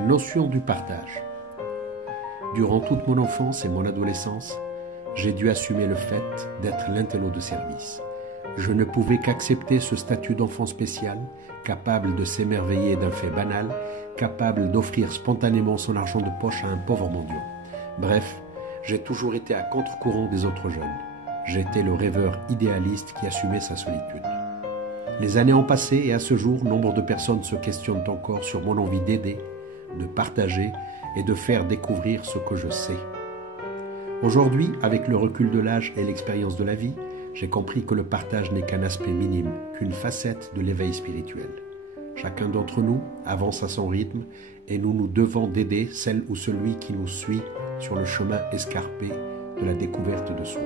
la notion du partage. Durant toute mon enfance et mon adolescence, j'ai dû assumer le fait d'être l'intello de service. Je ne pouvais qu'accepter ce statut d'enfant spécial, capable de s'émerveiller d'un fait banal, capable d'offrir spontanément son argent de poche à un pauvre mendiant. Bref, j'ai toujours été à contre-courant des autres jeunes. J'étais le rêveur idéaliste qui assumait sa solitude. Les années ont passé et à ce jour, nombre de personnes se questionnent encore sur mon envie d'aider, de partager et de faire découvrir ce que je sais. Aujourd'hui, avec le recul de l'âge et l'expérience de la vie, j'ai compris que le partage n'est qu'un aspect minime, qu'une facette de l'éveil spirituel. Chacun d'entre nous avance à son rythme et nous nous devons d'aider celle ou celui qui nous suit sur le chemin escarpé de la découverte de soi.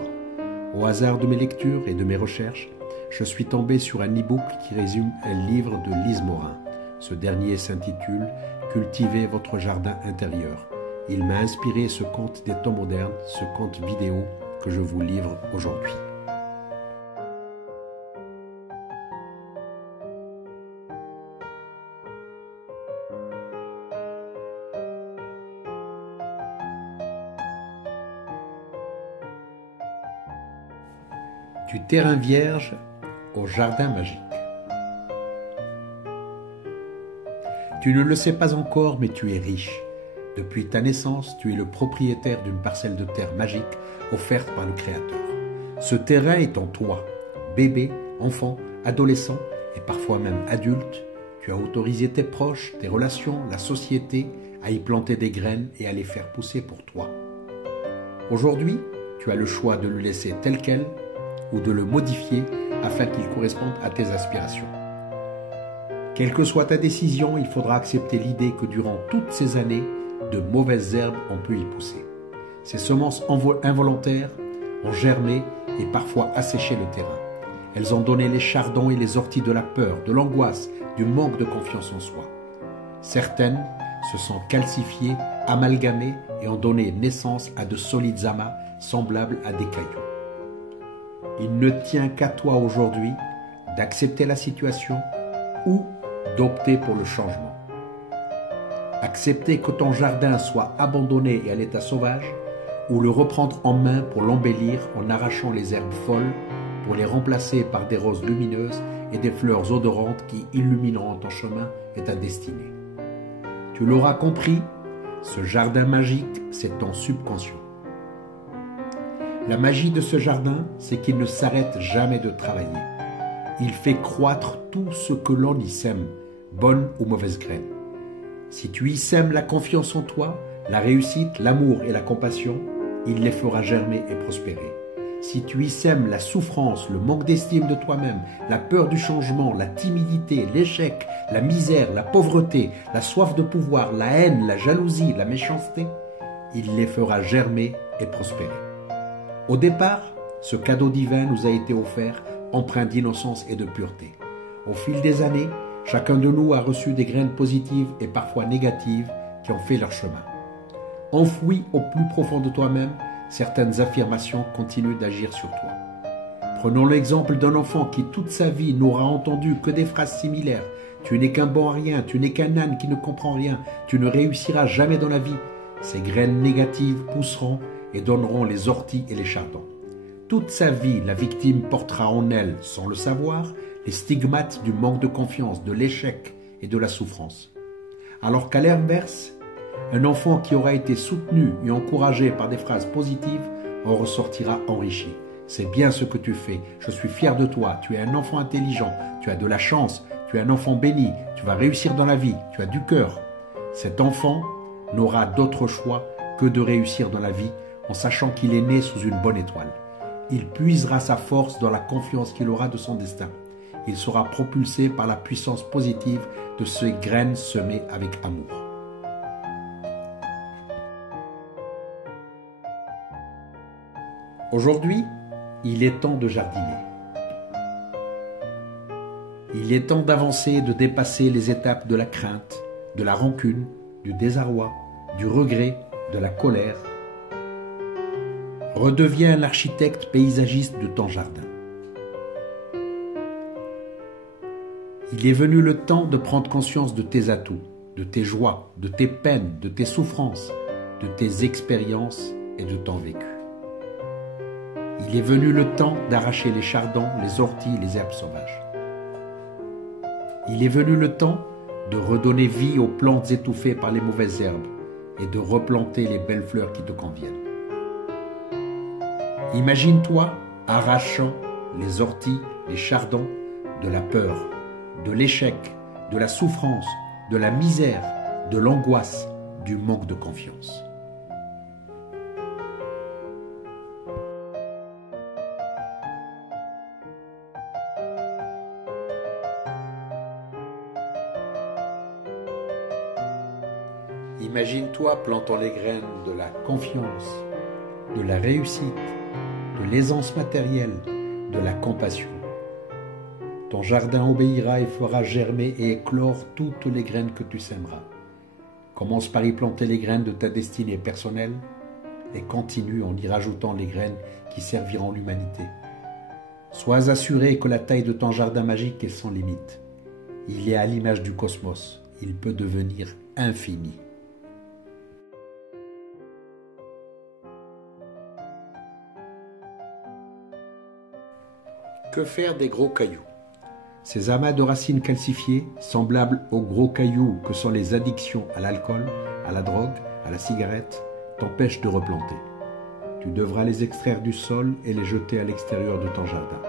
Au hasard de mes lectures et de mes recherches, je suis tombé sur un e-book qui résume un livre de Lise Morin. Ce dernier s'intitule « Cultivez votre jardin intérieur ». Il m'a inspiré ce conte des temps modernes, ce conte vidéo que je vous livre aujourd'hui. Du terrain vierge au jardin magique. Tu ne le sais pas encore, mais tu es riche. Depuis ta naissance, tu es le propriétaire d'une parcelle de terre magique offerte par le Créateur. Ce terrain est en toi. Bébé, enfant, adolescent et parfois même adulte, tu as autorisé tes proches, tes relations, la société à y planter des graines et à les faire pousser pour toi. Aujourd'hui, tu as le choix de le laisser tel quel ou de le modifier afin qu'il corresponde à tes aspirations. Quelle que soit ta décision, il faudra accepter l'idée que durant toutes ces années, de mauvaises herbes on peut y pousser. Ces semences involontaires ont germé et parfois asséché le terrain. Elles ont donné les chardons et les orties de la peur, de l'angoisse, du manque de confiance en soi. Certaines se sont calcifiées, amalgamées et ont donné naissance à de solides amas semblables à des cailloux. Il ne tient qu'à toi aujourd'hui d'accepter la situation ou d'opter pour le changement. Accepter que ton jardin soit abandonné et à l'état sauvage ou le reprendre en main pour l'embellir en arrachant les herbes folles pour les remplacer par des roses lumineuses et des fleurs odorantes qui illumineront ton chemin et ta destinée. Tu l'auras compris, ce jardin magique, c'est ton subconscient. La magie de ce jardin, c'est qu'il ne s'arrête jamais de travailler. Il fait croître tout ce que l'on y sème, bonne ou mauvaise graine. Si tu y sèmes la confiance en toi, la réussite, l'amour et la compassion, il les fera germer et prospérer. Si tu y sèmes la souffrance, le manque d'estime de toi-même, la peur du changement, la timidité, l'échec, la misère, la pauvreté, la soif de pouvoir, la haine, la jalousie, la méchanceté, il les fera germer et prospérer. Au départ, ce cadeau divin nous a été offert empreint d'innocence et de pureté. Au fil des années, chacun de nous a reçu des graines positives et parfois négatives qui ont fait leur chemin. Enfoui au plus profond de toi-même, certaines affirmations continuent d'agir sur toi. Prenons l'exemple d'un enfant qui toute sa vie n'aura entendu que des phrases similaires. Tu n'es qu'un bon à rien, tu n'es qu'un âne qui ne comprend rien, tu ne réussiras jamais dans la vie. Ces graines négatives pousseront et donneront les orties et les chardons. Toute sa vie, la victime portera en elle, sans le savoir, les stigmates du manque de confiance, de l'échec et de la souffrance. Alors qu'à l'inverse, un enfant qui aura été soutenu et encouragé par des phrases positives en ressortira enrichi. C'est bien ce que tu fais, je suis fier de toi, tu es un enfant intelligent, tu as de la chance, tu es un enfant béni, tu vas réussir dans la vie, tu as du cœur. Cet enfant n'aura d'autre choix que de réussir dans la vie en sachant qu'il est né sous une bonne étoile. Il puisera sa force dans la confiance qu'il aura de son destin. Il sera propulsé par la puissance positive de ces graines semées avec amour. Aujourd'hui, il est temps de jardiner. Il est temps d'avancer et de dépasser les étapes de la crainte, de la rancune, du désarroi, du regret, de la colère. Redeviens l'architecte paysagiste de ton jardin. Il est venu le temps de prendre conscience de tes atouts, de tes joies, de tes peines, de tes souffrances, de tes expériences et de ton vécu. Il est venu le temps d'arracher les chardons, les orties, les herbes sauvages. Il est venu le temps de redonner vie aux plantes étouffées par les mauvaises herbes et de replanter les belles fleurs qui te conviennent. Imagine-toi arrachant les orties, les chardons de la peur, de l'échec, de la souffrance, de la misère, de l'angoisse, du manque de confiance. Imagine-toi plantant les graines de la confiance, de la réussite, de l'aisance matérielle, de la compassion. Ton jardin obéira et fera germer et éclore toutes les graines que tu sèmeras. Commence par y planter les graines de ta destinée personnelle et continue en y rajoutant les graines qui serviront l'humanité. Sois assuré que la taille de ton jardin magique est sans limite. Il est à l'image du cosmos. Il peut devenir infini. Que faire des gros cailloux? Ces amas de racines calcifiées, semblables aux gros cailloux que sont les addictions à l'alcool, à la drogue, à la cigarette, t'empêchent de replanter. Tu devras les extraire du sol et les jeter à l'extérieur de ton jardin.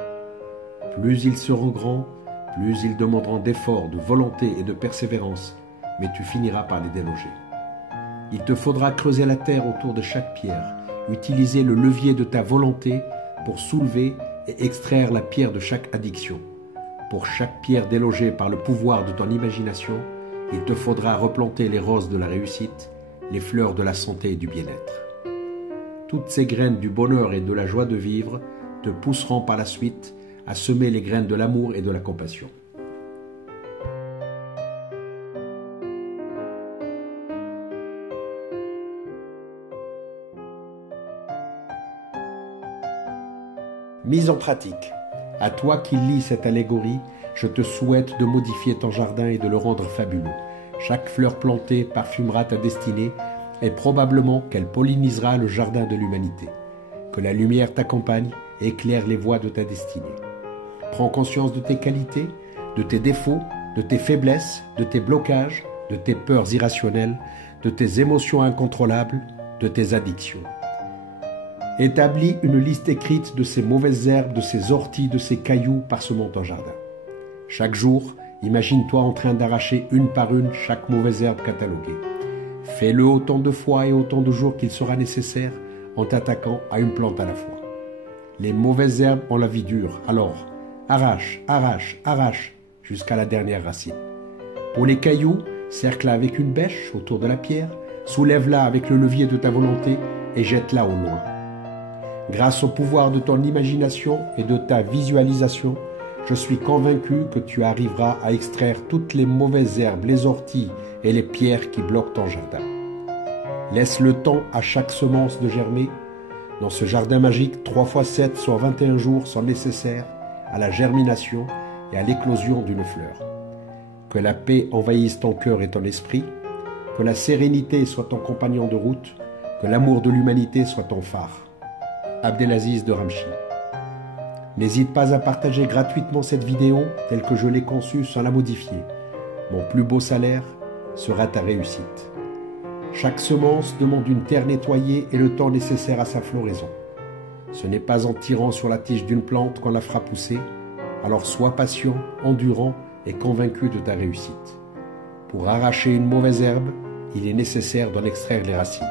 Plus ils seront grands, plus ils demanderont d'efforts, de volonté et de persévérance, mais tu finiras par les déloger. Il te faudra creuser la terre autour de chaque pierre, utiliser le levier de ta volonté pour soulever et extraire la pierre de chaque addiction. Pour chaque pierre délogée par le pouvoir de ton imagination, il te faudra replanter les roses de la réussite, les fleurs de la santé et du bien-être. Toutes ces graines du bonheur et de la joie de vivre te pousseront par la suite à semer les graines de l'amour et de la compassion. Mise en pratique. À toi qui lis cette allégorie, je te souhaite de modifier ton jardin et de le rendre fabuleux. Chaque fleur plantée parfumera ta destinée et probablement qu'elle pollinisera le jardin de l'humanité. Que la lumière t'accompagne et éclaire les voies de ta destinée. Prends conscience de tes qualités, de tes défauts, de tes faiblesses, de tes blocages, de tes peurs irrationnelles, de tes émotions incontrôlables, de tes addictions. Établis une liste écrite de ces mauvaises herbes, de ces orties, de ces cailloux parsemant ton jardin. Chaque jour, imagine-toi en train d'arracher une par une chaque mauvaise herbe cataloguée. Fais-le autant de fois et autant de jours qu'il sera nécessaire en t'attaquant à une plante à la fois. Les mauvaises herbes ont la vie dure, alors arrache, arrache, arrache jusqu'à la dernière racine. Pour les cailloux, cercle-la avec une bêche autour de la pierre, soulève-la avec le levier de ta volonté et jette-la au loin. Grâce au pouvoir de ton imagination et de ta visualisation, je suis convaincu que tu arriveras à extraire toutes les mauvaises herbes, les orties et les pierres qui bloquent ton jardin. Laisse le temps à chaque semence de germer. Dans ce jardin magique, 3 x 7, soit 21 jours, sont nécessaires à la germination et à l'éclosion d'une fleur. Que la paix envahisse ton cœur et ton esprit, que la sérénité soit ton compagnon de route, que l'amour de l'humanité soit ton phare. Abdelaziz de Ramchi. N'hésite pas à partager gratuitement cette vidéo telle que je l'ai conçue sans la modifier. Mon plus beau salaire sera ta réussite. Chaque semence demande une terre nettoyée et le temps nécessaire à sa floraison. Ce n'est pas en tirant sur la tige d'une plante qu'on la fera pousser, alors sois patient, endurant et convaincu de ta réussite. Pour arracher une mauvaise herbe, il est nécessaire d'en extraire les racines.